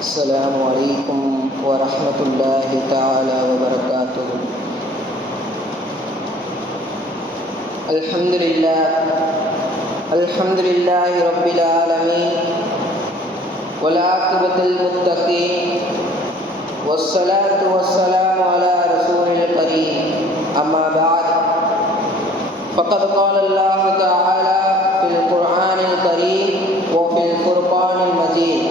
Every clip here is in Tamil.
السلام عليكم ورحمة الله تعالى وبركاته. الحمد لله رب العالمين والعاقبة للمتقين والصلاة والسلام على رسول الكريم. أما بعد، فقد قال الله تعالى في القرآن الكريم وفي الفرقان المجيد: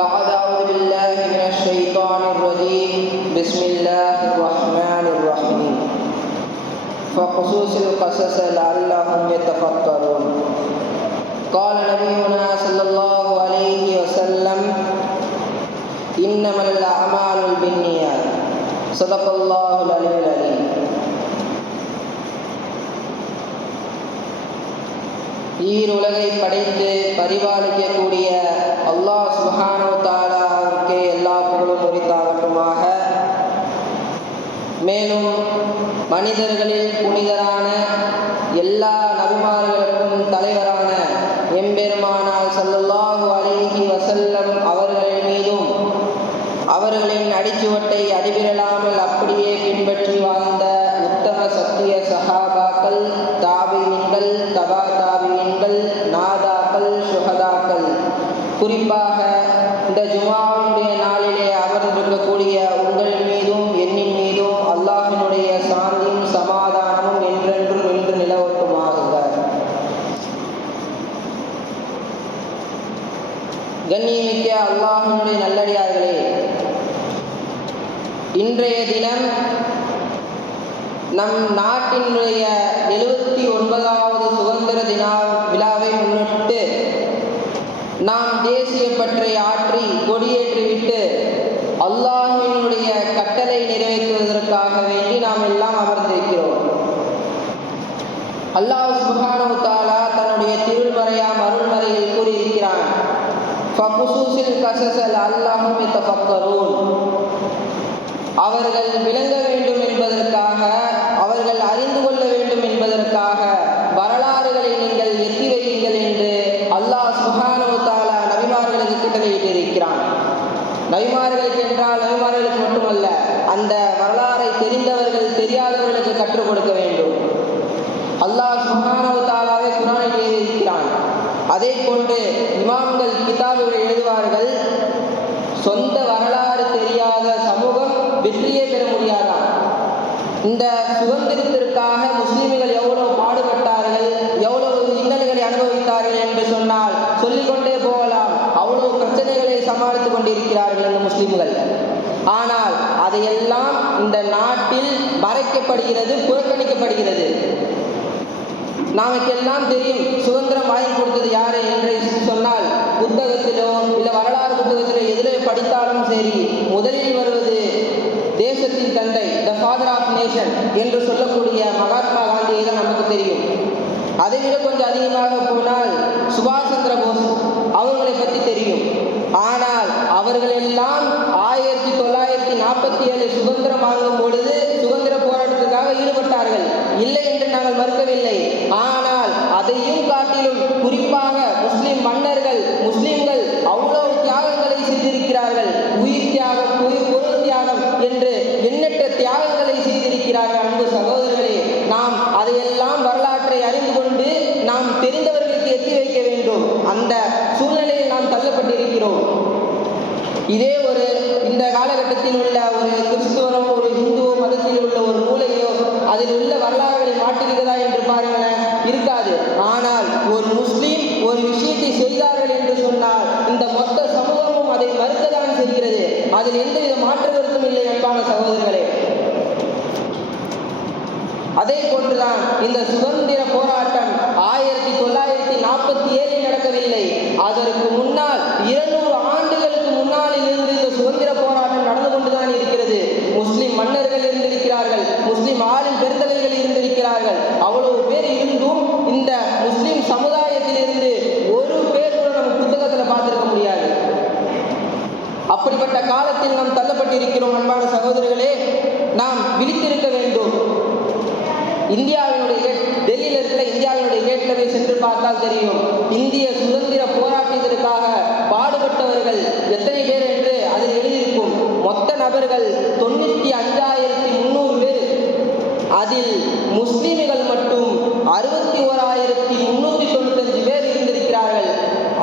بعد أعوذ بالله من الشيطان الرجيم، بسم الله الرحمن الرحيم، فقصص القصص لعلهم يتفكرون. قال نبينا صلى الله عليه وسلم: إنما الأعمال بالنيات. صدق الله العلي العليم. ஈருலகை படைத்து பரிபாலிக்கக்கூடிய அல்லாஹ் சுப்ஹானஹு வ தஆலாவுக்கே எல்லா புகழும் உரித்தாகட்டுமாக. மேலும் மனிதர்களில் புனிதரான எல்லா நபிமார்களுக்கும் தலைவரான எம்பெருமானார் ஸல்லல்லாஹு அலைஹி வஸல்லம் அவர்களின் மீதும் அவர்களின் அடிச்சுவட்டை அடிவிரலாமல் அப்படியே பின்பற்றி வாழ்ந்த உத்தம சத்திய சஹாபாக்கள், தாபிஈன்கள், தபா தாபிஈன்கள், நாதாக்கள், சுஹதாக்கள், குறிப்பாக இந்த ஜுமாவுடைய நாளிலே அமர்ந்திருக்கக்கூடிய உங்கள் மீதும் என்னின் மீதும் அல்லாஹ்வினுடைய சாந்தியும் சமாதானமும் என்றென்றும் நின்று நிலவட்டுமாக. கண்ணியமிக்க அல்லாஹ்வினுடைய நல்லடியார்களே, இன்றைய தினம் நம் நாட்டினுடைய 79வது சுதந்திர தின விழாவை முன்னிட்டு நாம் தேசிய பற்றை ஆற்றி கொடியேற்றிவிட்டு அல்லாஹ்வினுடைய கட்டளை நிறைவேற்றுவதற்காக வேண்டி நாம் எல்லாம் அமர்ந்திருக்கிறோம். அல்லாஹ் சுப்ஹானஹு வ தஆலா தன்னுடைய திருமறையாம் அருள்மறையில் கூறியிருக்கிறான்: ஃபகுஸுஸில் கஸஸ லஅல்லஹும் யதஃபக்கரூன். அவர்கள் விளங்க வேண்டும் என்பதற்காக, அவர்கள் அறிந்து கொள்ள வேண்டும் என்பதற்காக வரலாறுகளை நீங்கள் எத்தி வையுங்கள் என்று அல்லாஹ் சுப்ஹானஹு வ தஆலா நபிமார்களுக்கு கட்டளையிட்டிருக்கிறான். நபிமார்களுக்கு என்றால் நபிமார்களுக்கு மட்டுமல்ல, அந்த வரலாறை தெரிந்தவர்கள் தெரியாதவர்களுக்கு கற்றுக் கொடுக்க வேண்டும். அல்லாஹ் சுப்ஹானஹு வ தஆலாவே குர்ஆனில் எழுதியிருக்கிறான். அதே போன்று இமாம்கள் கிதாபுகளை எழுதுவார்கள்: சொந்த வரலாறு தெரியாத சமூகம் வெற்றியே பெற முடியாதான். இந்த சுதந்திரத்திற்காக முஸ்லிம்கள் எவ்வளவு பாடுபட்டார்கள், எவ்வளவு இன்னல்களை அனுபவித்தார்கள் என்று சொன்னால் சொல்லிக்கொண்டே போகலாம். அவ்வளவு பிரச்சனைகளை சமாளித்துக் கொண்டிருக்கிறார்கள் இந்த முஸ்லிம்கள். ஆனால் அதையெல்லாம் இந்த நாட்டில் மறைக்கப்படுகிறது, புறக்கணிக்கப்படுகிறது. நமக்கெல்லாம் தெரியும், சுதந்திரம் வாங்கி கொடுத்தது யாரு என்று சொன்னால் புத்தகத்திலோ இல்லை வரலாறு புத்தகத்திலோ எதிரே படித்தாலும் சரி, முதலில் வருவது தேசத்தின் தந்தை, த ஃபாதர் ஆஃப் நேஷன் என்று சொல்லக்கூடிய மகாத்மா காந்தியை தான் நமக்கு தெரியும். அதை விட கொஞ்சம் அதிகமாக போனால் சுபாஷ் சந்திர போஸ் அவர்களை பற்றி தெரியும். ஆனால் அவர்களெல்லாம் 1947 சுதந்திரம் வாங்கும் பொழுது சுதந்திர போராட்டத்திற்காக ஈடுபட்டார்கள், இல்லை என்று நாங்கள் மறுக்கவில்லை. ஆனால் அதையும் காட்டிலும் குறிப்பாக முஸ்லிம் மன்னர்கள், முஸ்லிம்கள் அவ்வளவு தியாகங்களை செய்திருக்கிறார்கள். உயிர் தியாகம், பொருள் தியாகம் என்று எண்ணற்ற தியாகங்களை செய்திருக்கிறார்கள். அன்பு சகோதரர்களே, நாம் அதையெல்லாம் வரலாற்றை அறிந்து கொண்டு நாம் தெரிந்தவர்களுக்கு எத்தி வைக்க வேண்டும். அந்த சூழ்நிலையில் நாம் தள்ளப்பட்டிருக்கிறோம். இதே ஒரு இந்த காலகட்டத்தில் உள்ள ஒரு கிறிஸ்துவனோ ஒரு இந்து மதத்தில் உள்ள ஒரு மூலையோ அதில் உள்ள வரலாறுகளை மாற்றிருக்கிறதா என்று பாருங்களேன், இருக்காது. ஆனால் ஒரு முஸ்லீம் ஒரு விஷயத்தை செய்தார்கள் என்று சொன்னால் இந்த மொத்த சமூகமும் அதை மறுக்கத்தான் செய்கிறது. அதில் எந்தவித மாற்று கருத்தும் இல்லை. அன்பான சகோதரர்களே, அதே போன்றுதான் இந்த சுதந்திர போராட்டம் 1947 நடக்கவில்லை. அதற்கு முன்னால் 200 ஆண்டுகளுக்கு முன்னாளில் இருந்து இந்த சுதந்திர போராட்டம் நடந்து கொண்டுதான் இருக்கிறது. முஸ்லிம் மன்னர்கள் இருந்திருக்கிறார்கள், முஸ்லிம் ஆளும் பெருந்தகைகள் இருந்திருக்கிறார்கள். அவ்வளவு பேர் இருந்தும் இந்த முஸ்லிம் சமுதாயத்திலிருந்து ஒரு பேர் கூட நம்ம புத்தகத்தில் பார்த்திருக்க முடியாது. அப்படிப்பட்ட காலத்தில் நாம் தள்ளப்பட்டிருக்கிறோம். அன்பான சகோதரர்களே, நாம் விழித்திருக்க வேண்டும். இந்தியாவினுடைய டெல்லியில் இருக்கிற இந்தியாவினுடைய கேட்களை சென்று பார்த்தால் தெரியும். இந்திய சுதந்திர போராட்டத்திற்காக பாடுபட்ட கொல்லப்பட்டவர்கள் எத்தனை பேர் என்று அதில் எழுதியிருக்கும். மொத்த நபர்கள் 95,300 பேர். அதில் முஸ்லிம்கள் மட்டும் 61,395 பேர் இருந்திருக்கிறார்கள்.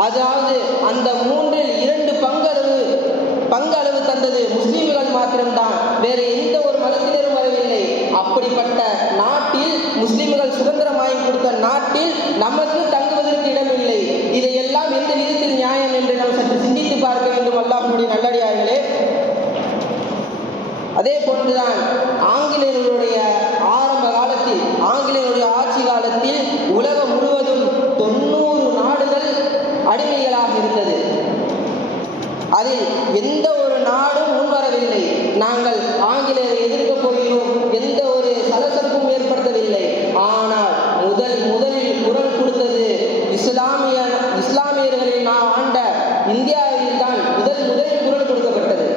அதாவது அந்த 3/2 பங்களவு தந்தது முஸ்லிம்கள் மாத்திரம்தான், வேறு எந்த ஒரு மதத்தினரும் வரவில்லை. அப்படிப்பட்ட நாட்டில், முஸ்லிம்கள் சுதந்திரம் வாங்கி கொடுத்த நாட்டில் நமக்கு தங்குவதற்கு இடமில்லை. இதையெல்லாம் எந்த விதத்தில் நியாயம் என்று நாம் சற்று சிந்தித்து பார்க்க வேண்டும். அல்லாஹ்வுடைய நல்லடியார்களே, அதே போன்றுதான் ஆங்கிலேயர்களுடைய ஆரம்ப காலத்தில், ஆங்கிலேயருடைய ஆட்சி காலத்தில் உலகம் முழுவதும் 90 நாடுகள் அடிமைகளாக இருந்தது. அதில் எந்த ஒரு நாடும் முன்வரவில்லை. நாங்கள் ஆங்கிலேயரை எதிர்க்கப் போகிறோம், எந்த ஒரு சலசலப்பும் ஏற்படுத்தவில்லை. ஆனால் முதலில் குரல் கொடுத்தது இஸ்லாமியர்களை நாம் ஆண்ட இந்தியாவில் தான் முதலில் குரல் கொடுக்கப்பட்டது.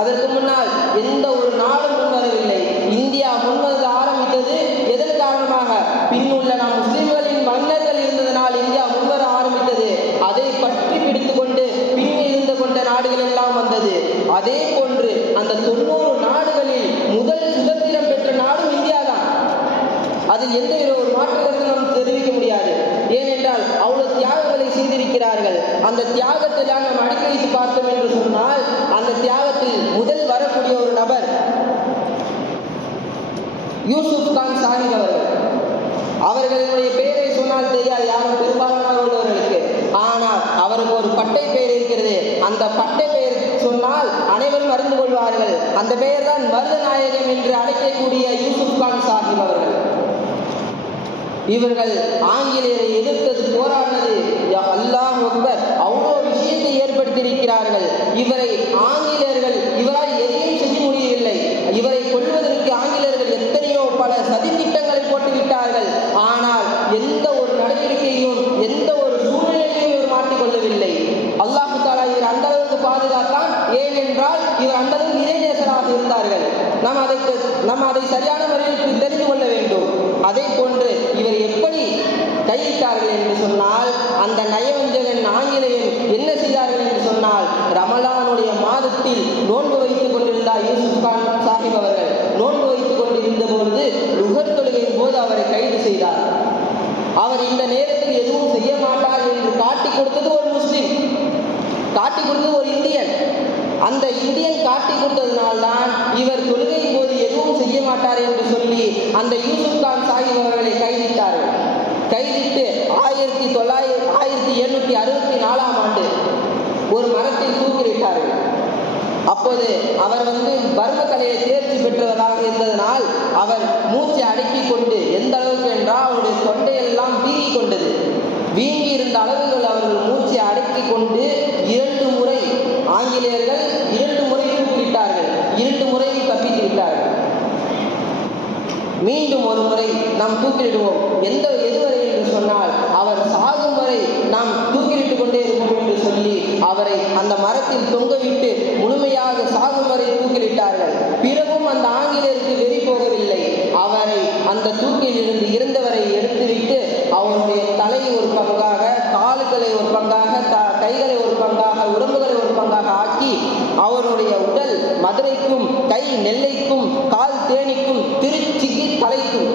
அதற்கு முன்னால் எந்த ஒரு நாடும் முன்வரவில்லை. இந்தியா முன்வர ஆரம்பித்தது எதன் காரணமாக? பின்னுள்ள நாம் முஸ்லிம்களின் மன்னர்கள் இருந்ததனால் இந்தியா முன்வர ஆரம்பித்தது. அதை பற்றி பிடித்து கொண்டு பின்னிருந்து கொண்ட நாடுகள் எல்லாம் வந்தது. அதே போன்று அந்த 90 நாடுகளில் முதல் சுதந்திரம் பெற்ற நாடும் இந்தியா தான். அதில் எந்த ஒரு மாற்று கருத்து நாம் தெரிவிக்க முடியாது. ஏனென்றால் அவ்வளவு தியாகங்களை செய்திருக்கிறார்கள். அந்த தியாகத்தை தான் நாம் அடிக்க வைத்து பார்த்தோம் என்று சொன்னால், அந்த தியாகத்தில் முதல் வரக்கூடிய ஒரு நபர் யூசுப் கான் சாஹிப் அவர்கள். அவர்களுடைய பெயரை சொன்னால் தெரியாது யாரும் பெரும்பாலான உள்ளவர்களுக்கு. ஆனால் அவருக்கு ஒரு பட்டை பெயர் இருக்கிறது. அந்த பட்டை பெயர் சொன்னால் அனைவரும் அறிந்து கொள்வார்கள். அந்த பெயர் தான் மருதநாயகம் என்று அழைக்கக்கூடிய யூசுப் கான் சாஹிப் அவர்கள். இவர்கள் ஆங்கிலேயரை எதிர்த்தது, போராடினது, அல்லாஹ் அக்பர், அவ்வளோ விஷயத்தை ஏற்படுத்தியிருக்கிறார்கள். இவரை ஆங்கிலேயர்கள் இவரால் எதையும் செய்ய முடியவில்லை. இவரை கொள்வதற்கு ஆங்கிலேயர்கள் எத்தனையோ பல சதித்திட்டங்களை போட்டுவிட்டார்கள். ஆனால் எந்த ஒரு நடவடிக்கையும், எந்த ஒரு சூழ்நிலையையும் இவர் மாற்றிக்கொள்ளவில்லை. அல்லாஹ் தஆலா இவர் அந்த அளவுக்கு பாதுகாத்தான். ஏனென்றால் இவர் அந்த அளவுக்கு இறைநேசராக இருந்தார்கள். நாம் அதை சரியான முறையில் தெரிந்து கொள்ள வேண்டும். அதே போன்று இவர் எப்படி கையிட்டார்கள் என்று சொன்னால், அந்த நயவஞ்சகன் ஆங்கிலேயன் என்ன செய்தார்கள் என்று சொன்னால், ரமலானுடைய மாதத்தில் நோன்பு வைத்துக் கொண்டிருந்தார் யூசுப் கான் சாஹிப் அவர்கள். நோன்பு வைத்துக் கொண்டிருந்த பொழுது லுகர் தொழுகையின் போது அவரை கைது செய்தார். அவர் இந்த நேரத்தில் எதுவும் செய்ய மாட்டார் என்று காட்டிக் கொடுத்தது ஒரு முஸ்லிம், காட்டிக் கொடுத்தது ஒரு இந்தியன். அந்த இந்தியன் காட்டி கொடுத்ததினால்தான் இவர் தொழுகையின் போது எதுவும் செய்ய மாட்டார் என்று சொல்லி அந்த யூசுப் கான் சாஹிப் அவர்களை கைதிட்டார்கள். கைதிட்டு 1764ஆம் ஆண்டு ஒரு மரத்தில் தூக்கிலிட்டார்கள். அப்போது அவர் பர்ம கலையை தேர்ச்சி பெற்றவராக இருந்ததனால் அவர் மூச்சை அடக்கி கொண்டு, எந்த அளவுக்கு என்றால் அவருடைய தொண்டையெல்லாம் வீங்கி கொண்டது. வீங்கி இருந்த அளவுகள் அவர்கள் மூச்சை அடக்கி கொண்டு 2 முறை ஆங்கிலேயர்கள் 2 முறை தூக்கிலிட்டார்கள். 2 முறையும் தப்பித்து விட்டார்கள். மீண்டும் ஒரு முறை நாம் தூக்கிலிடுவோம். எதுவரை என்று சொன்னால், அவர் சாகும் வரை நாம் தூக்கிலிட்டு கொண்டே இருப்போம் என்று சொல்லி அவரை அந்த மரத்தில் தொங்கவிட்டு முழுமையாக சாகும் வரை தூக்கிலிட்டார்கள். பிறகும் அந்த ஆங்கிலேயருக்கு வெறி போகவில்லை. அவரை அந்த தூக்கில் இருந்து இறந்தவரை எடுத்துவிட்டு அவருடைய தலையை ஒரு பங்காக, கால்களை ஒரு பங்காக, கைகளை ஒரு பங்காக, உடம்புகளை ஒரு பங்காக ஆக்கி அவருடைய உடல் மதுரைக்கும், கை நெல்லைக்கும், கால் தேனிக்கும், திருச்சிக்கு தலைக்கும்,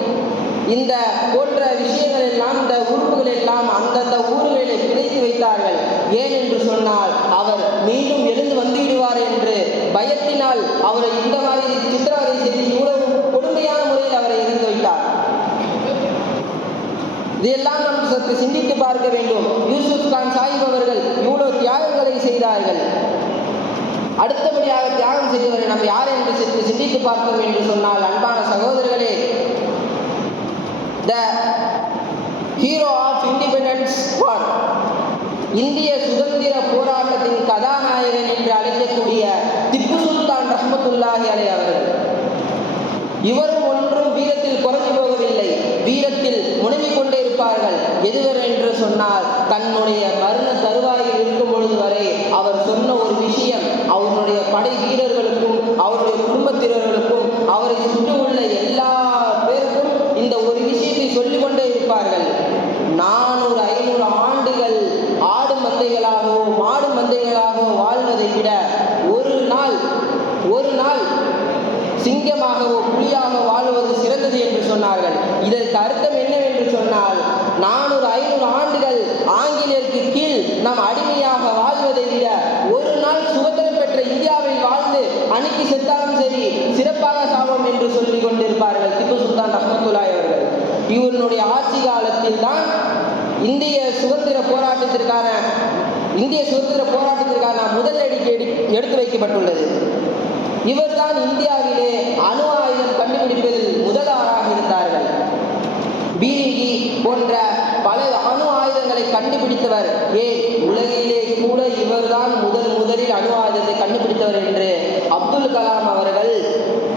இந்த போன்ற விஷயங்கள் எல்லாம், இந்த உறுப்புகள் எல்லாம் அந்தந்த ஊர்களிலே பிணைத்து வைத்தார்கள். ஏன் என்று சொன்னால், அவர் மீண்டும் எழுந்து வந்துவிடுவார் என்று பயத்தினால் அவரை இந்த மாதிரி சித்திரவதை செய்து இவ்வளவு கொடுமையான முறையில் அவரை இறந்து வைத்தார். இதையெல்லாம் நாம் சற்று சிந்தித்து பார்க்க வேண்டும். யூசுப் கான் சாஹிப் அவர்கள் இவ்வளவு தியாகங்களை செய்தார்கள். அடுத்தபடியாக தியாகம் செய்தவரை நாம் யார் என்று சற்று சிந்தித்து பார்த்தோம் என்று சொன்னால், அன்பான சகோதரர்களே, the hero of independence war, இந்திய சுதந்திர போராட்டத்தின் கதாநாயகன் என்று அழைக்கக்கூடிய திப்பு சுல்தான் ரஹ்மத்துல்லாஹி அலைஹி அவர்கள். இவரும் ஒன்றும் வீரத்தில் குறைந்து போகவில்லை, வீரத்தில் முனைவி கொண்டே இருப்பார்கள். எதுவரை என்று சொன்னால், தன்னுடைய மரண தருவாயில் இருக்கும் பொழுது வரை அவர் சொன்ன ஒரு விஷயம், அவருடைய படை வீரர்களுக்கும், அவருடைய குடும்பத்தினர்களுக்கும், அவரை சுற்றி உள்ள எல்லா பேருக்கும் இந்த ஒரு விஷயத்தை சொல்லிக் கொண்டே இருப்பார்கள். 400-500 ஆண்டுகள் ஆடு மந்தைகளாகவோ மாடு மந்தைகள் சிங்கமாகவோ புலியாக வாழ்வது சிறந்தது என்று சொன்னார்கள். இதற்கு அர்த்தம் என்னவென்று சொன்னால், 400-500 ஆண்டுகள் ஆங்கிலேயருக்கு கீழ் நாம் அடிமையாக வாழ்வதை விட ஒரு நாள் சுதந்திரம் பெற்ற இந்தியாவில் வாழ்ந்து அன்னைக்கு செத்தாலும் சரி சிறப்பாக சாவோம் என்று சொல்லிக் கொண்டிருப்பார்கள் திப்பு சுல்தான் ரஹ்மத்துல்லாஹி அவர்கள். இவருடைய ஆட்சி காலத்தில் தான் இந்திய சுதந்திர போராட்டத்திற்கான முதல் அடிக்கு எடுத்து வைக்கப்பட்டுள்ளது. இவர்தான் இந்தியாவிலே அணு ஆயுதம் கண்டுபிடிப்பதில் முதலாளாக இருந்தார்கள். பீரிங்கி போன்ற பல அணு ஆயுதங்களை கண்டுபிடித்தவர். உலகிலே கூட இவர்தான் முதலில் அணு ஆயுதத்தை கண்டுபிடித்தவர் என்று அப்துல் கலாம் அவர்கள்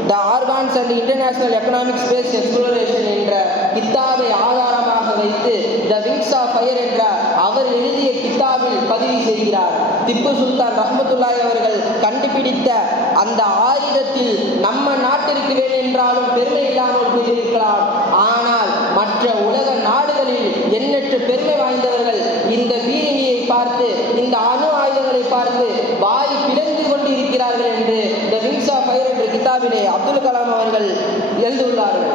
the organs and international economic space exploration என்ற கித்தாபை ஆதாரமாக வைத்து த விங்ஸ் ஆஃப் ஃபயர் என்ற அவர் எழுதிய கித்தாபில் பதிவு செய்கிறார். திப்பு சுல்தான் ரஹ்மத்துல்லாஹி அவர்கள் கண்டுபிடித்த அந்த ஆயுதத்தில் நம்ம நாட்டிற்கு வேணென்றாலும் பெருமை இல்லாமல் போயிருக்கலாம். ஆனால் மற்ற உலக நாடுகளில் எண்ணற்ற பெருமை வாய்ந்தவர்கள் இந்த பீரங்கியை பார்த்து, இந்த அணு ஆயுதங்களை பார்த்து வாய் பிளந்து கொண்டு இருக்கிறார்கள் என்று த விங்ஸ் ஆஃப் ஃபயர் என்ற கித்தாபிலே அப்துல் கலாம் அவர்கள் எழுதியுள்ளார்கள்.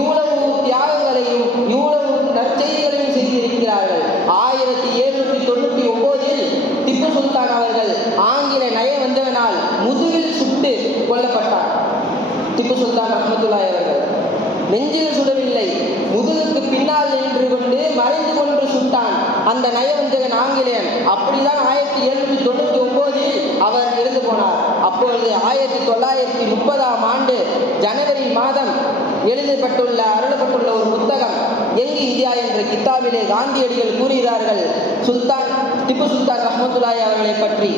இவ்வளவு தியாகங்களையும் இவ்வளவு நற்செய்திகளையும் செய்திருக்கிறார்கள். 1799 திப்பு சுல்தான் அவர்கள் ஆங்கில நயவஞ்சகனால் முதுகில் சுட்டு கொல்லப்பட்டார். திப்பு சுல்தான் ரஹ்மத்துல்லாஹி அவர்கள் நெஞ்சில் சுடவில்லை, முதுகுக்கு பின்னால் நின்று கொண்டு மறைந்து கொண்டு சுட்டான் அந்த நயவஞ்சகன் ஆங்கிலேயன். அப்படிதான் 1799 அவர் இறந்து போனார். அப்பொழுது 1930ஆம் ஆண்டு ஜனவரி மாதம் அருளப்பட்டுள்ள ஒரு புத்தகம் யங் இந்தியா என்ற கித்தாபிலே காந்தியடிகள் கூறுகிறார்கள் திப்பு சுல்தான் ரஹ்மத்துல்லாஹி அவர்களை பற்றி.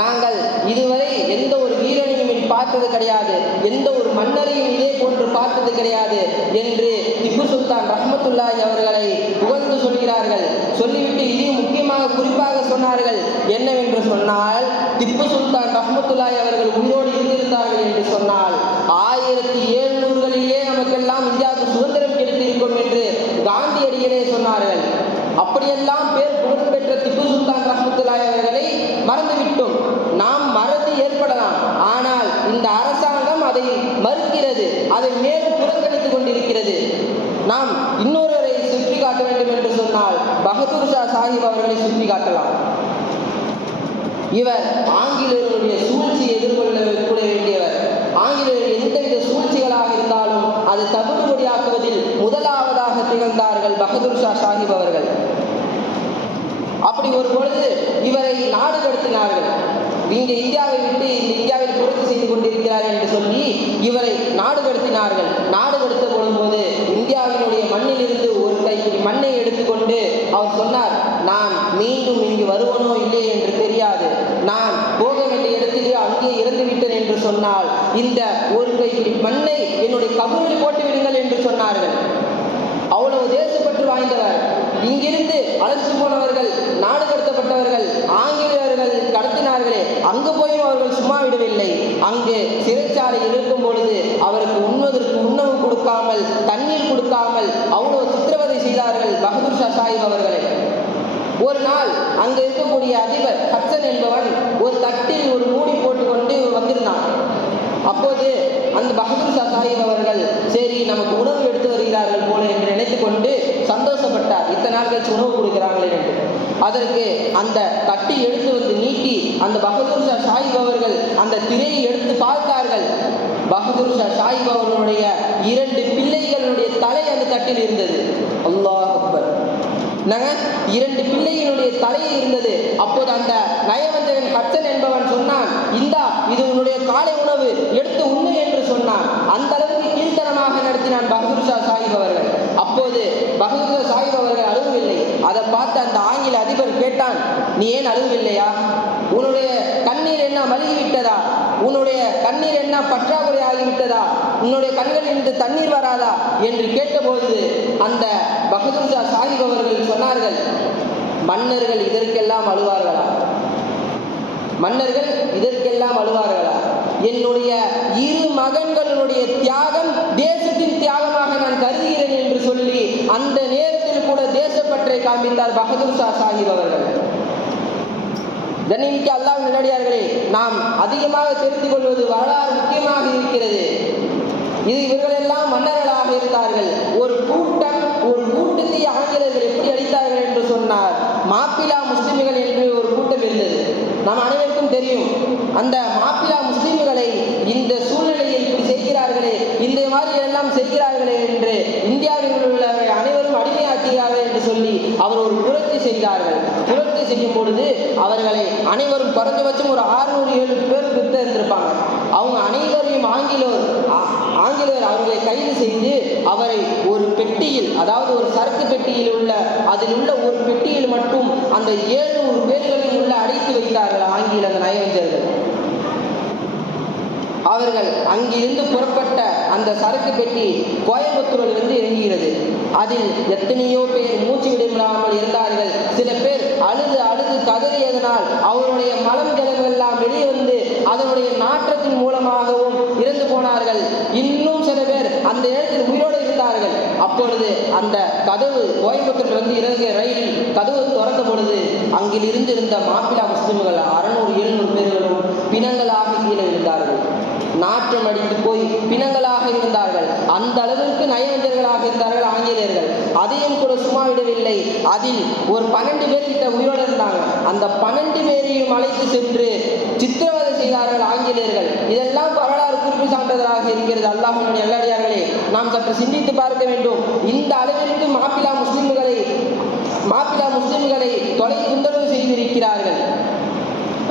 நாங்கள் இதுவரை எந்த ஒரு வீரனையும் பார்த்தது கிடையாது, எந்த ஒரு மன்னரையும் இதே போன்று பார்த்தது கிடையாது என்று திப்பு சுல்தான் ரஹ்மத்துல்லாஹி அவர்களை புகழ்ந்து சொல்கிறார்கள். சொல்லிவிட்டு இது முக்கியமாக குறிப்பாக சொன்னார்கள் என்னவென்று சொன்னால், திப்பு சுல்தான் ரஹ்மத்துல்லாஹி அவர்கள் உயிரோடு இருந்திருந்தார்கள் என்று சொன்னால் 1700களிலே நமக்கெல்லாம் இந்தியாவுக்கு சுதந்திரம் கிடைத்திருக்கும் என்று காந்தியடிகளே சொன்னார்கள். அப்படியெல்லாம் பேர் புகழ் பெற்ற திப்பு சுல்தான் ரஹ்மத்துல்லாஹி அவர்களை மறந்துவிட்டோம். நாம் மறதி ஏற்படலாம், ஆனால் இந்த அரசாங்கம் அதை மறுக்கிறது, அதை மேலும் புறக்கணித்துக் கொண்டிருக்கிறது. நாம் இன்னொருவரை சுற்றி காட்ட வேண்டும் என்று சொன்னால் பகதூர் ஷா சாஹிப் அவர்களை சுற்றி காட்டலாம். இவர் ஆங்கிலேயருடைய சூழ்ச்சியை எதிர்கொள்ள வேண்டியவர். ஆங்கிலேயர் எந்தவித சூழ்ச்சிகளாக இருந்தாலும் அதை தவிடுபடியாக்குவதில் முதலாவதாக திகழ்ந்தார்கள் பகதூர் ஷா சாஹிப் அவர்கள். அப்படி ஒரு பொழுது இவரை நாடு கடத்தினார்கள். இங்கே இந்தியாவை விட்டு இந்த இந்தியாவில் புரட்சி செய்து கொண்டிருக்கிறார் என்று சொல்லி இவரை நாடு கடத்தினார்கள். நாடு கடத்த போடும்போது இந்தியாவினுடைய மண்ணிலிருந்து ஒரு கைப்பிடி மண்ணை எடுத்துக்கொண்டு அவர் சொன்னார், நான் மீண்டும் இங்கு வருவனோ இல்லை என்று தெரியாது, நான் போக வேண்டிய இடத்திலே அங்கே இறந்துவிட்டேன் என்று சொன்னால் இந்த ஒரு கைப்பிடி மண்ணை என்னுடைய கபரில் போட்டு விடுங்கள் என்று சொன்னார்கள். அவ்வளவு தேசப்பற்று வாய்ந்தவர். இங்கிருந்து அழைத்து போனவர்கள், நாடு கடத்தப்பட்டவர்கள், ஆங்கிலேயர்கள் கடத்தினார்களே, அங்கு போயும் அவர்கள் சும்மா விடவில்லை. அங்கு சிறைச்சாலையில் இருக்கும் பொழுது அவருக்கு உண்ணுவதற்கு உணவு கொடுக்காமல், தண்ணீர் கொடுக்காமல் அவ்வளவு சித்திரவதை செய்தார்கள் பகதூர் ஷா சாஹிப் அவர்களை. ஒரு நாள் அங்கு இருக்கக்கூடிய அதிபர் ஹட்சன் என்பவன் ஒரு தட்டில் ஒரு மூடி போட்டுக்கொண்டு வந்திருந்தான். அப்போது அந்த பகதூர் ஷா சாஹிப் அவர்கள் சரி நமக்கு உணவு எடுத்து வருகிறார்கள் போல என்று நினைத்து கொண்டு சந்தோஷப்பட்டார். இத்தனை நாள் கழிச்சு உணவு கொடுக்கிறாங்களே என்று. அதற்கு அந்த தட்டி எடுத்து வந்து நீட்டி அந்த பகதூர் ஷா சாஹிப் அவர்கள் அந்த திரையை எடுத்து பார்த்தார்கள். பகதூர் ஷா சாஹிப் அவர்களுடைய 2 பிள்ளைகளுடைய தலை அந்த தட்டில் இருந்தது. அல்லாஹ் அக்பர். 2 பிள்ளைகளுடைய தலையில் இருந்தது. அப்போது அந்த நயவஞ்சகன் ஹட்சன் என்பவன் சொன்னான், இந்தா இது உன்னுடைய காலை உணவு, எடுத்து உண்ணு என்று சொன்னான். அந்த அளவுக்கு கீழ்த்தனமாக நடத்தினான் பகதூர் ஷா சாஹிப் அவர்கள். அப்போது பகதூர் ஷா சாஹிப் அவர்கள் அழுகவில்லை. அதை பார்த்து அந்த ஆங்கில அதிபர் கேட்டான், நீ ஏன் அழுகவில்லையா? உன்னுடைய கண்ணீர் என்ன மழுகிவிட்டதா? உன்னுடைய கண்ணீர் என்ன பற்றாக்குறை ஆகிவிட்டதா? உன்னுடைய கண்களில் இருந்து தண்ணீர் வராதா என்று கேட்டபோது அந்த பகதூர் ஷா சாஹிப் அவர்கள் சொன்னார்கள், மன்னர்கள் இதற்கெல்லாம் அழுவார்களா? மன்னர்கள் இதற்கெல்லாம் அழுவார்களா? என்னுடைய 2 மகன்களுடைய தியாகம் தேசத்தின் தியாகமாக நான் கருதுகிறேன் என்று சொல்லி அந்த நேரத்தில் கூட தேசப்பற்றை காண்பித்தார் பகதூர் ஷா சாஹிப் அவர்கள். கண்ணியமிக்க அல்லாஹ் நல்லடியார்களே, நாம் அதிகமாக தெரிந்து கொள்வது வரலாறு முக்கியமாக இருக்கிறது. இது இவர்களெல்லாம் மன்னர்களாக இருந்தார்கள். ஒரு கூட்டத்தை ஆங்கிலேயர்கள் எப்படி அளித்தார்கள் என்று சொன்னார். மாப்பிளா முஸ்லிம்கள் என்று ஒரு கூட்டம் இருந்தது, நாம் அனைவருக்கும் தெரியும். அந்த மாப்பிளா முஸ்லிம்களை இந்த சூழ்நிலையை இப்படி செய்கிறார்களே, இந்த மாதிரி எல்லாம் செய்கிறார்களே என்று இந்தியாவில் உள்ள அனைவரும் அடிமையாக்கிறார்கள் என்று சொல்லி அவர் ஒரு புரட்சி செய்தார்கள். புரட்சி செய்யும் பொழுது அவர்களை அனைவரும் குறைந்தபட்சம் ஒரு 600-700 பேர் கிட்ட இருந்திருப்பாங்க. அவங்க அனைவரையும் ஆங்கிலேயர் அவர்களை கைது செய்து அவரை ஒரு பெட்டியில், அதாவது ஒரு சரக்கு பெட்டியில் உள்ள அதில் உள்ள ஒரு பெட்டியில் மட்டும் அந்த 700 பேர்களையும் உள்ள அடைத்து வைத்தார்கள் ஆங்கில அந்த நயவஞ்சர்கள். அவர்கள் அங்கிருந்து புறப்பட்ட அந்த சரக்கு பெட்டி கோயம்புத்தூரில் இறங்குகிறது. அதில் எத்தனையோ பேர் மூச்சு விடாமல் இருந்தார்கள். சில பேர் அழுது கதறியதனால் அவருடைய மலம் ஜலமெல்லாம் வெளியே வந்து அதனுடைய நாற்றத்தின் மூலமாகவும் இறந்து போனார்கள். இன்னும் சில பேர் அந்த நேரத்தில் உயிரோடு இருந்தார்கள். அப்பொழுது அந்த கதவு கோயம்புத்தூரில் இறங்கிய ரயில் கதவு திறந்த பொழுது அங்கில் இருந்த மாப்பிளா முஸ்லிம்கள் 600-700 பேர்களும் பிணங்களாக கீழே இருந்தார்கள். நாற்றம் அடித்து போய் பிணங்களாக இருந்தார்கள். அந்த அளவிற்கு நயவஞ்சர்களாக இருந்தார்கள் ஆங்கிலேயர்கள். அதையும் கூட சும்மா விடவில்லை. அதில் ஒரு 12 பேர் கிட்ட உயிரோடு இருந்தாங்க. அந்த 12 பேரையும் அழைத்து சென்று சித்திரவதை செய்தார்கள் ஆங்கிலேயர்கள். இதெல்லாம் வரலாறு குறிப்பு சான்றதாக இருக்கிறது. அல்லாஹ்வின் நல்லடியார்களே, நாம் சற்று சிந்தித்து பார்க்க வேண்டும். இந்த அளவிற்கு மாப்பிளா முஸ்லிம்களை தொலை தொந்தரவு செய்திருக்கிறார்கள்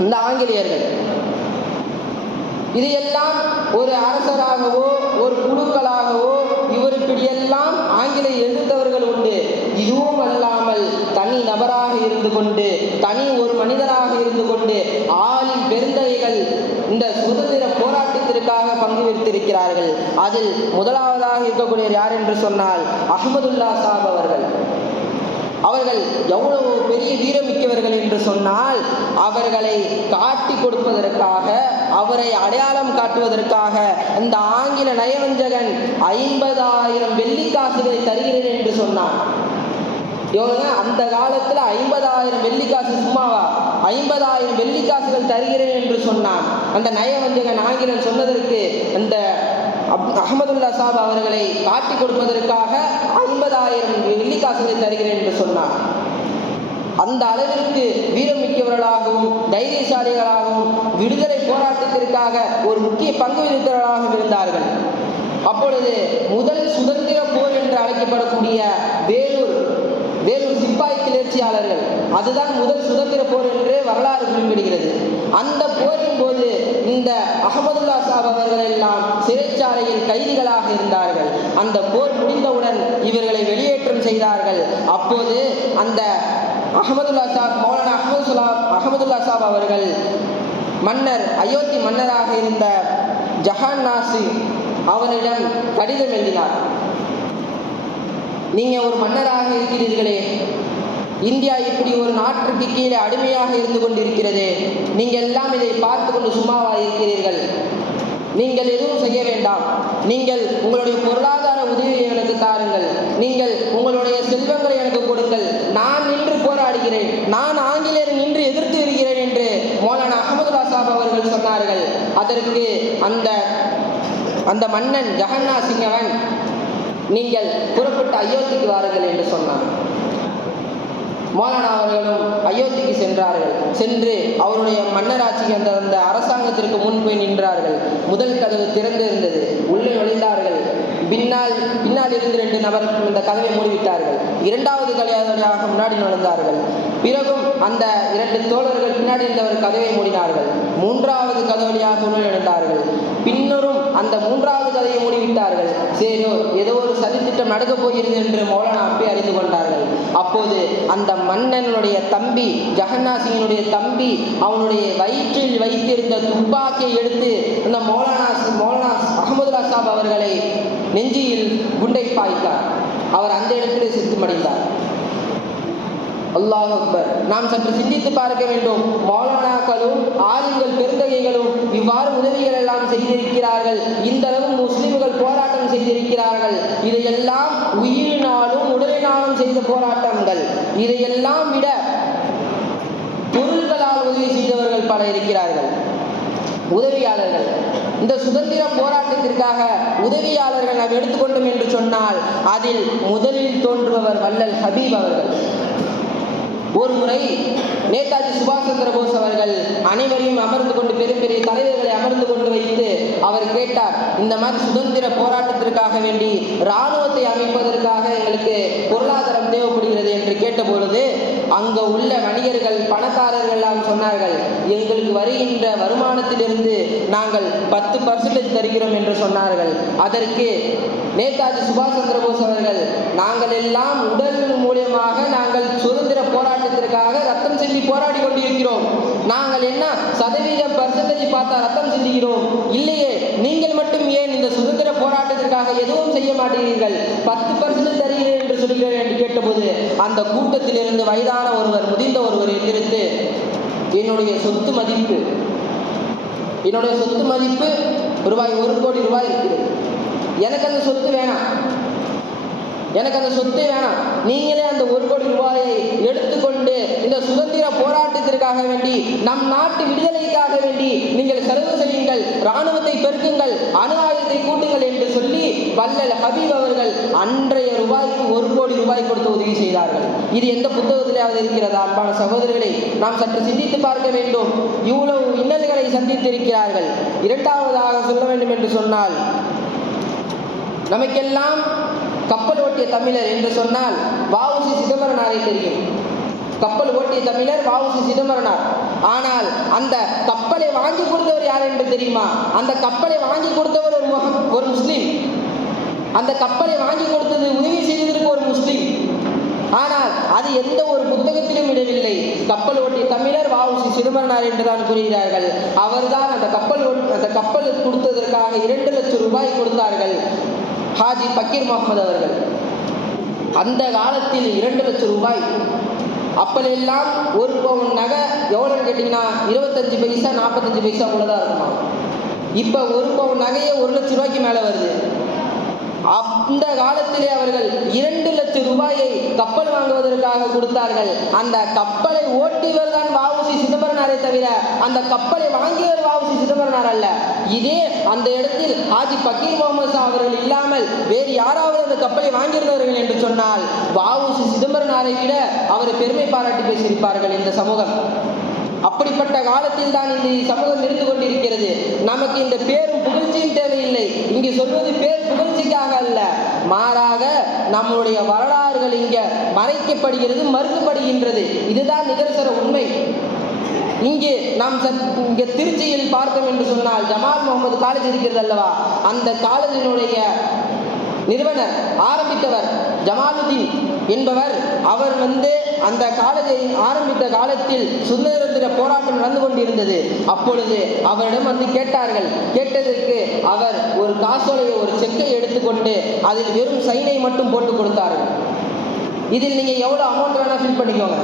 இந்த ஆங்கிலேயர்கள். இது எல்லாம் ஒரு அரசராகவோ ஒரு குழுக்களாகவோ இவருக்குடியெல்லாம் ஆங்கிலேய எதிர்த்தவர்கள் உண்டு. இதுவும் அல்லாமல் தனி நபராக இருந்து கொண்டு, தனி ஒரு மனிதராக இருந்து கொண்டு ஆளின் பெருந்தகைகள் இந்த சுதந்திர போராட்டத்திற்காக பங்கு பெற்றிருக்கிறார்கள். அதில் முதலாவதாக இருக்கக்கூடிய யார் என்று சொன்னால் அஹ்மதுல்லா சாப் அவர்கள் எவ்வளவு பெரிய வீரமிக்கவர்கள் என்று சொன்னால், அவர்களை காட்டி கொடுப்பதற்காக, அவரை அடையாளம் காட்டுவதற்காக இந்த ஆங்கில நயவஞ்சகன் 50,000 வெள்ளிக்காசுகளை தருகிறேன் என்று சொன்னான். இவங்க அந்த காலத்துல 50,000 வெள்ளிக்காசு சும்மாவா? 50,000 வெள்ளிக்காசுகள் தருகிறேன் என்று சொன்னான். அந்த நயவஞ்சகன் ஆங்கிலன் சொன்னதற்கு அந்த அஹ்மதுல்லா சாப் அவர்களை காட்டி கொடுப்பதற்காக 50,000 வெள்ளிக்காசுகளை தருகிறேன் என்று சொன்னார். அந்த அளவிற்கு வீரமிக்கவர்களாகவும் தைரியசாலிகளாகவும் விடுதலை போராட்டத்திற்காக ஒரு முக்கிய பங்கு வகித்தவர்களாகவும் இருந்தார்கள். அப்பொழுது முதல் சுதந்திர போர் என்று அழைக்கப்படக்கூடிய வேலூர் சிப்பாய் கிளர்ச்சியாளர்கள், அதுதான் முதல் சுதந்திர போர் என்று வரலாறு குறிப்பிடுகிறது. அந்த போரின் போது இந்த அஹ்மதுல்லா சாப் அவர்கள் எல்லாம் சிறைச்சாலையில் கைதிகளாக இருந்தார்கள். அந்த போர் முடிந்தவுடன் இவர்களை வெளியேற்றம் செய்தார்கள். அப்போது அந்த அஹ்மதுல்லா சாப், மௌலானா அஹ்மதுல்லா சாப் அவர்கள் அயோத்தி மன்னராக இருந்த ஜஹான் நாசிர் அவரிடம் கடிதம் எழுதினார். நீங்க ஒரு மன்னராக இருக்கிறீர்களே, இந்தியா இப்படி ஒரு நாட்டுக்கு கீழே அடிமையாக இருந்து கொண்டிருக்கிறது, நீங்க எல்லாம் இதை பார்த்து கொண்டு சும்மாவா இருக்கிறீர்கள்? நீங்கள் எதுவும் செய்ய வேண்டாம். நீங்கள் உங்களுடைய பொருளாதார உதவியை எனக்கு தாருங்கள், நீங்கள் உங்களுடைய செல்வங்களை எனக்கு கொடுங்கள், நான் நின்று போராடுகிறேன், நான் ஆங்கிலேயர் நின்று எதிர்த்து வருகிறேன் என்று மௌலானா அஹ்மதுல்லா சாப் அவர்கள் சொன்னார்கள். அதற்கு அந்த மன்னன் ஜஹன்னா சிங்கவன், நீங்கள் புறப்பட்டு அயோத்திக்கு வாருங்கள் என்று சொன்னார். மௌலானா அவர்களும் அயோத்திக்கு சென்றார்கள். சென்று அவருடைய மன்னராட்சிக்கு அந்த அரசாங்கத்திற்கு முன் போய் நின்றார்கள். முதல் கதவு திறந்து இருந்தது. உள்ளே நுழைந்தார்கள். பின்னால் இருந்து 2 நபர் இந்த கதவை மூடிவிட்டார்கள். 2வது கதவாக முன்னாடி நுழைந்தார்கள். பிறகும் அந்த 2 தோழர்கள் பின்னாடி இருந்தவர் கதவை மூடினார்கள். 3வது கதவழியாக நுழைந்தார்கள். பின்னரும் அந்த 3வது கதையை மூடிவிட்டார்கள். சரி, ஏதோ ஒரு சதித்திட்டம் நடக்கப் போகிறது என்று மௌலானா அப்பே அறிந்து கொண்டார்கள். அப்போது அந்த மன்னனுடைய தம்பி, ஜஹன்னா சிங்கினுடைய தம்பி, அவனுடைய வயிற்றில் வைத்திருந்த துப்பாக்கியை எடுத்து அந்த மௌலானா அஹ்மதுல்லா சாப் அவர்களை நெஞ்சியில் குண்டை பாய்த்தார். அவர் அந்த இடத்திலே செத்து மடிந்தார். அல்லாஹ் அக்பர். நாம் சற்று சிந்தித்து பார்க்க வேண்டும். மௌலானாக்களும் ஆலிம்கள் பெருந்தகைகளும் இவ்வாறு உதவிகள் எல்லாம் செய்திருக்கிறார்கள். இந்த அளவு முஸ்லிம்கள் போராட்டம் செய்திருக்கிறார்கள். இதையெல்லாம் உயிரினாலும் உடலினாலும் செய்த போராட்டங்கள். இதையெல்லாம் விட பொருள்களால் உதவி செய்த பலர் இருக்கிறார்கள். உதவியாளர்கள். இந்த சுதந்திர போராட்டத்திற்காக உதவியாளர்கள் நாம் எடுத்துக்கொண்டோம் என்று சொன்னால் அதில் முதலில் தோன்றுபவர் வள்ளல் ஹபீப் அவர்கள். ஒரு முறை நேதாஜி சுபாஷ் சந்திர போஸ் அவர்கள் அனைவரையும் அமர்ந்து கொண்டு பெரிய பெரிய தலைவர்களை அமர்ந்து கொண்டு வைத்து அவர் கேட்டார், இந்த மாதிரி சுதந்திர போராட்டத்திற்காக வேண்டி இராணுவத்தை அமைப்பதற்காக எங்களுக்கு பொருளாதாரம் தேவைப்படுகிறது என்று கேட்டபொழுது அங்க உள்ள வணிகர்கள் பணக்காரர்கள் எல்லாம் சொன்னார்கள், எங்களுக்கு வருகின்ற வருமானத்திலிருந்து நாங்கள் 10% தருகிறோம் என்று சொன்னார்கள். அதற்கு நேதாஜி சுபாஷ் சந்திர போஸ் அவர்கள், நாங்கள் எல்லாம் உடல் மூலியமாக நாங்கள் சுதந்திர போராட்டத்திற்காக ரத்தம் சிந்தி போராடி கொண்டிருக்கிறோம். நாங்கள் என்ன சதவீதம் பர்சன்டேஜ் பார்த்தா ரத்தம் சிந்துகிறோம் இல்லையே, நீங்கள் மட்டும் ஏன் இந்த சுதந்திர போராட்டத்திற்காக எதுவும் செய்ய மாட்டீர்கள், 10% தருகிறேன் என்று சொல்கிறேன் என்று கேட்டபோது அந்த கூட்டத்திலிருந்து வயதான ஒருவர் முதிர்ந்த ஒருவர் எதிர்த்து, என்னுடைய சொத்து மதிப்பு ரூபாய் 1 கோடி ரூபாய் இருக்கிறது, எனக்கு அந்த சொத்து வேணாம், எனக்கு அந்த சொத்தே வேணாம், நீங்களே அந்த 1 கோடி ரூபாயை எடுத்துக்கொண்டு இந்த சுதந்திர போராட்டத்திற்காக வேண்டி நம் நாட்டு விடுதலைக்காக வேண்டி நீங்கள் செலவு செய்யுங்கள், இராணுவத்தை பெருக்குங்கள், அணு ஆயுதத்தை கூட்டுங்கள் என்று சொல்லி வள்ளல் ஹபீப் அவர்கள் அன்றைய ரூபாய்க்கு 1 கோடி ரூபாய் கொடுத்து உதவி செய்தார்கள். இது எந்த புத்தகத்திலேயாவது இருக்கிறதா? அன்பான சகோதரர்களை நாம் சற்று சிந்தித்து பார்க்க வேண்டும். இவ்வளவு இன்னல்களை சந்தித்திருக்கிறார்கள். இரண்டாவதாக சொல்ல வேண்டும் என்று சொன்னால், நமக்கெல்லாம் கப்பல் ஓட்டிய தமிழர் என்று சொன்னால் வ.உ.சி. சிதம்பரனாரை தெரியும். கப்பல் ஓட்டிய தமிழர் வ.உ.சி. சிதம்பரனார். ஆனால் அந்த கப்பலை வாங்கி கொடுத்தவர் யார் என்று தெரியுமா? அந்த கப்பலை வாங்கி கொடுத்தவர் ஒரு முஸ்லீம். அந்த கப்பலை வாங்கி கொடுத்தது உதவி செய்ததற்கு ஒரு முஸ்லீம். ஆனால் அது எந்த ஒரு புத்தகத்திலும் இடவில்லை. கப்பல் ஓட்டிய தமிழர் வ.உ.சி. சிதம்பரனார் என்றுதான் கூறுகிறார்கள். அவர்தான் அந்த கப்பல் கொடுத்ததற்காக 2 லட்சம் ரூபாய் கொடுத்தார்கள் ஹாஜி பக்கீர் முகமது அவர்கள். அந்த காலத்தில் 2 லட்சம் ரூபாய், அப்பெல்லாம் 1 பவுன் நகை எவ்வளோன்னு கேட்டிங்கன்னா 25 பைசா 45 பைசா உள்ளதாக இருக்குமா. இப்போ 1 பவுன் நகையே 1 லட்சம் ரூபாய்க்கு மேலே வருது. அந்த காலத்திலே அவர்கள் 2 லட்சம் ரூபாயை கப்பல் வாங்குவதற்காக கொடுத்தார்கள். அந்த கப்பலை ஓட்டியவர் தான் வ.உ.சி. சிதம்பரனாரை தவிர அந்த கப்பலை வாங்கியவர் வ.உ.சி. சிதம்பரனார் அல்ல. இதே அந்த இடத்தில் ஹாஜி பக்கீர் முகமது அவர்கள் இல்லாமல் வேறு யாராவது அந்த கப்பலை வாங்கியிருந்தவர்கள் என்று சொன்னால் வ.உ.சி. சிதம்பரனாரை விட அவரை பெருமை பாராட்டி பேசியிருப்பார்கள் இந்த சமூகம். அப்படிப்பட்ட காலத்தில் தான் இந்த சமூகம் இருந்து கொண்டிருக்கிறது. நமக்கு இந்த பேரும் புகழ்ச்சியும் தேவையில்லை. இங்கு சொல்வது பேர் புகழ்ச்சிக்காக அல்ல, மாறாக நம்முடைய வரலாறுகள் இங்க மறைக்கப்படுகிறது, மறுக்கப்படுகின்றது. இதுதான் நிதர்சன உண்மை. இங்கே நாம் இங்கே திருச்சியில் பார்த்தோம் என்று சொன்னால் ஜமால் முகமது காலேஜ் இருக்கிறது அல்லவா, அந்த காலேஜினுடைய நிறுவனர் ஆரம்பித்தவர் ஜமாலுதீன் என்பவர். அவர் அந்த காலேஜை ஆரம்பித்த காலத்தில் சுதந்திர போராட்டம் நடந்து கொண்டிருந்தது. அப்பொழுது அவரிடம் கேட்டார்கள். கேட்டதற்கு அவர் ஒரு காசோலையை ஒரு செக்கை எடுத்துக்கொண்டு அதில் வெறும் சைனை மட்டும் போட்டு கொடுத்தார்கள். இதில் நீங்கள் எவ்வளோ அமௌண்ட் வேணால் ஃபில் பண்ணிக்கோங்க,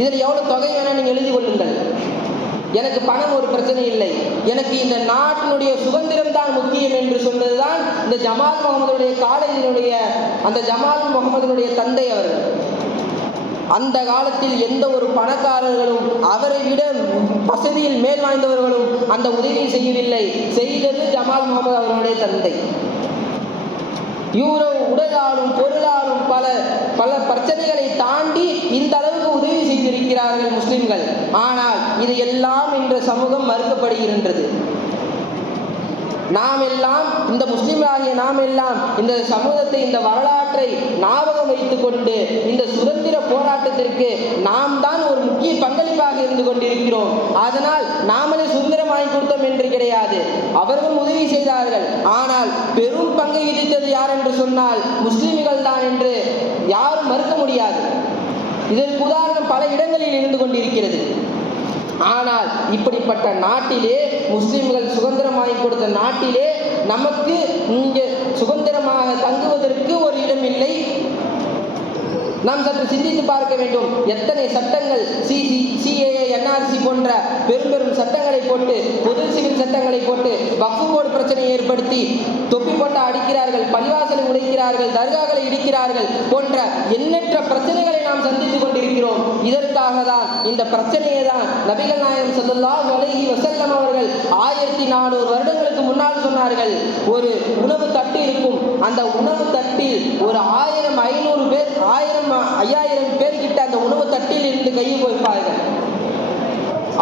இதில் எவ்வளோ தொகை வேணால் நீங்கள் எழுதி கொள்ளுங்கள், எனக்கு பணம் ஒரு பிரச்சனை இல்லை, எனக்கு இந்த நாட்டினுடைய சுதந்திரம் தான் முக்கியம் என்று சொன்னதுதான் இந்த ஜமால் முகமதுடைய காலேஜினுடைய அந்த ஜமால் முகமதுடைய தந்தை அவர்கள். அந்த காலத்தில் எந்த ஒரு பணக்காரர்களும் அவரை விட வசதியில் மேல் வாய்ந்தவர்களும் அந்த உதவியை செய்யவில்லை. செய்தது ஜமால் முகமது அவர்களுடைய தந்தை. உடலாலும் பொருளாலும் பல பிரச்சனைகளை தாண்டி இந்த அளவுக்கு உதவி செய்திருக்கிறார்கள் முஸ்லிம்கள். ஆனால் இது எல்லாம் இன்று சமூகம் மறுக்கப்படுகின்றது. நாம் எல்லாம் இந்த முஸ்லிம்களாகிய நாம் எல்லாம் இந்த சமூகத்தை இந்த வரலாற்றை ஞாபகம் வைத்துக் கொண்டு இந்த சுதந்திர போராட்டத்திற்கு நாம் தான் ஒரு முக்கிய பங்களிப்பாக இருந்து கொண்டிருக்கிறோம். அதனால் நாமளே சுதந்திரம் வாங்கி கொடுத்தோம் என்று கிடையாது, அவர்கள் உதவி செய்தார்கள். ஆனால் பெரும் பங்கை விதித்தது யார் என்று சொன்னால் முஸ்லிம்கள் தான் என்று யாரும் மறுக்க முடியாது. இதற்கு உதாரணம் பல இடங்களில் இருந்து கொண்டிருக்கிறது. ஆனால் இப்படிப்பட்ட நாட்டிலே முஸ்லிம்கள் சுதந்திரம் வாங்கி கொடுத்த நாட்டிலே நமக்கு இங்கே சுதந்திரமாக தங்குவதற்கு ஒரு இடம் இல்லை. நாம் சற்று சிந்தித்து பார்க்க வேண்டும். எத்தனை சட்டங்கள் CAA NRC போன்ற பெரும் பெரும் சட்டங்களை போட்டு, பொது சிவில் சட்டங்களை போட்டு, வக்ஃபு போர்டு பிரச்சனையை ஏற்படுத்தி தொப்பி போட்டு அடிக்கிறார்கள், பள்ளிவாசலை உடைக்கிறார்கள், தர்காக்களை இடிக்கிறார்கள் போன்ற எண்ணற்ற பிரச்சனைகளை நாம் சந்தித்துக் கொண்டிருக்கிறோம். இதற்காக தான், இந்த பிரச்சனையை தான் நபிகள் நாயகம் ஸல்லல்லாஹு அலைஹி வஸல்லம் அவர்கள் 1400 வருடங்களுக்கு முன்னால் சொன்னார்கள். ஒரு உணவு தட்டு இருக்கும், அந்த உணவு தட்டில் ஒரு 1500 பேர் 5000 பேர் கிட்ட அந்த உணவு தட்டில் இருந்து கையை வைப்பார்கள்.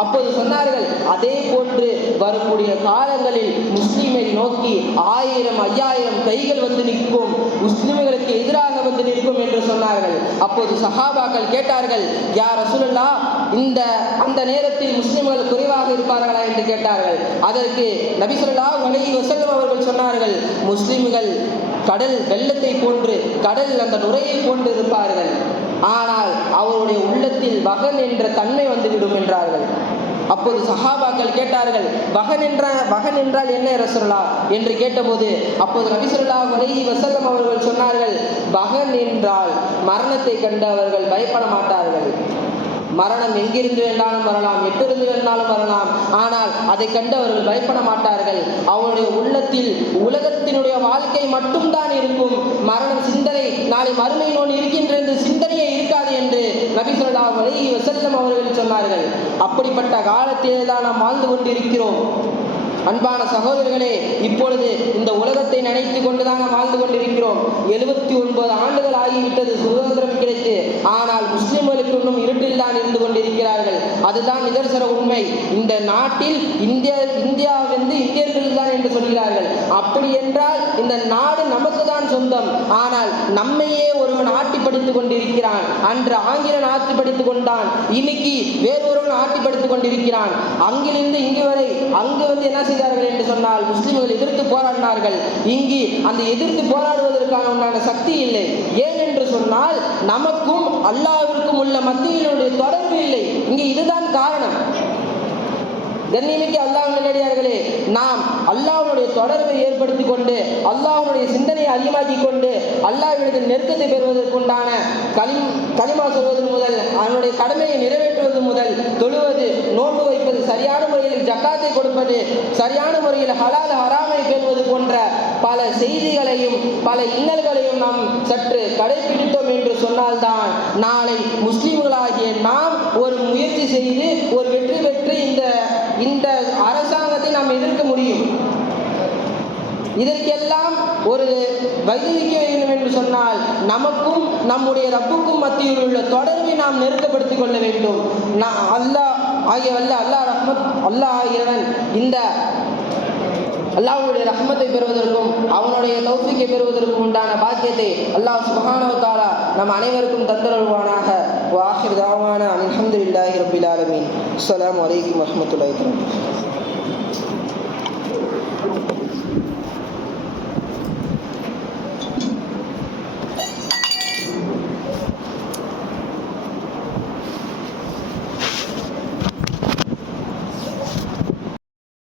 அப்போது சொன்னார்கள், அதே போன்று வரக்கூடிய காலங்களில் முஸ்லிமை நோக்கி 1000 5000 கைகள் வந்து நிற்கும், முஸ்லிம்களுக்கு எதிராக வந்து நிற்கும் என்று சொன்னார்கள். அப்போது சஹாபாக்கள் கேட்டார்கள், யா ரசூலுல்லாஹ், அந்த நேரத்தில் முஸ்லிம்கள் குறைவாக இருப்பார்களா என்று கேட்டார்கள். அதற்கு நபி ஸல்லல்லாஹு அலைஹி வஸல்லம் அவர்கள் சொன்னார்கள், முஸ்லிம்கள் கடல் வெள்ளத்தை போன்று, கடல் அந்த நுரையை போன்று இருப்பார்கள், ஆனால் அவருடைய உள்ளத்தில் வகன் என்ற தன்மை வந்துவிடும் என்றார்கள். அப்போது சஹாபாக்கள் கேட்டார்கள், வகன் என்றால் என்ன ரசூலுல்லாஹ் என்று கேட்டபோது, அப்போது நபி ஸல்லல்லாஹு அலைஹி வஸல்லம் அவர்கள் சொன்னார்கள், வகன் என்றால் மரணத்தை கண்டு அவர்கள் பயப்பட மாட்டார்கள். மரணம் எங்கிருந்து வேண்டாலும் வரலாம், எட்டிருந்து வேண்டாலும் வரலாம், ஆனால் அதை கண்டு அவர்கள் பயப்பட மாட்டார்கள். அவருடைய உள்ளத்தில் உலகத்தினுடைய வாழ்க்கை மட்டும்தான் இருக்கும், மரணம் சிந்தனை, நாளை மறுமை நோன் இருக்கின்ற சிந்தனையே இருக்காது என்று நபி ஸல்லல்லாஹு அலைஹி வஸல்லம் அவர்கள் சொன்னார்கள். அப்படிப்பட்ட காலத்திலே தான் நாம் வாழ்ந்து கொண்டிருக்கிறோம். அன்பான சகோதரர்களே, இப்பொழுது இந்த உலகத்தை நினைத்து கொண்டுதான் நாம் வாழ்ந்து கொண்டிருக்கிறோம். 79 ஆண்டுகள் ஆகிவிட்டது சுதந்திரம் கிடைத்து, ஆனால் முஸ்லிம்களுக்கு இன்னும் இருட்டில் தான் இருந்து கொண்டிருக்கிறார்கள். அதுதான் நிதர்சன உண்மை. இந்த நாட்டில் இந்தியா இந்தியர்கள் தான் என்று சொல்கிறார்கள். அப்படி என்றால் இந்த நாடு நமக்கு தான் சொந்தம், ஆனால் நம்மையே ஒருவன் ஆட்டி படித்துக் கொண்டிருக்கிறான். அன்று ஆங்கிலன் ஆட்டி படித்துக் கொண்டான், இன்னைக்கு வேறொருவன் ஆட்டி படித்துக் கொண்டிருக்கிறான். அங்கிலிருந்து இங்கு வரை அங்கு என்ன செய்தார்கள் என்று சொன்னால், முஸ்லிம்கள் எதிர்த்து போராடினார்கள். இங்கு அந்த எதிர்த்து போராடுவதற்கான உண்டான சக்தி இல்லை. ஏன் என்று சொன்னால், நமக்கும் அல்லாஹ்விற்கும் உள்ள மத்தியினுடைய தொடர்பு இல்லை. இங்கு இதுதான் காரணம். கண்ணியமிக்க அல்லாஹ் நல்லடியார்களே, நாம் அல்லாஹ்வுடைய தொடர்பை ஏற்படுத்தி கொண்டு, அல்லாஹ்வுடைய சிந்தனையை அதிகமாக்கி கொண்டு, அல்லாஹ்விடத்தில் நெருக்கத்தை பெறுவதற்குண்டான கலிமா சொல்வது முதல், அவனுடைய கடமையை நிறைவேற்றுவது முதல், தொழுவது, நோன்பு வைப்பது, சரியான முறையில் ஜக்காத்தை கொடுப்பது, சரியான முறையில் ஹலால் ஹராமை பேணுவது போன்ற பல செய்திகளையும் பல இன்னல்களையும் நாம் சற்று கடைபிடித்தோம் என்று சொன்னால்தான் நாளை முஸ்லிம்களாகிய நாம் ஒரு முயற்சி செய்து ஒரு வெற்றி பெற்று இந்த அரசாங்கத்தை நாம் எதிர்க்க முடியும். இதற்கெல்லாம் ஒரு வைதிக்க வேண்டும் என்று சொன்னால், நமக்கும் நம்முடைய ரப்புக்கும் மத்தியில் உள்ள தொடர்பை நாம் நெருக்கப்படுத்திக் கொள்ள வேண்டும். அல்லாஹ் ஆகிறவன் இந்த அல்லாஹ்வுடைய ரஹ்மத்தை பெறுவதற்கும் அவனுடைய தௌஃபீக்கை பெறுவதற்கும் உண்டான பாக்கியத்தை அல்லாஹ் சுப்ஹானஹு வ தஆலா நம் அனைவருக்கும் தந்தருள்வானாக. வ ஆகிரு தஅவானா அல்ஹம்துலில்லாஹி ரப்பில் ஆலமீன். அஸ்ஸலாமு அலைக்கும் வரஹ்மத்துல்லாஹி வபரகாத்துஹு.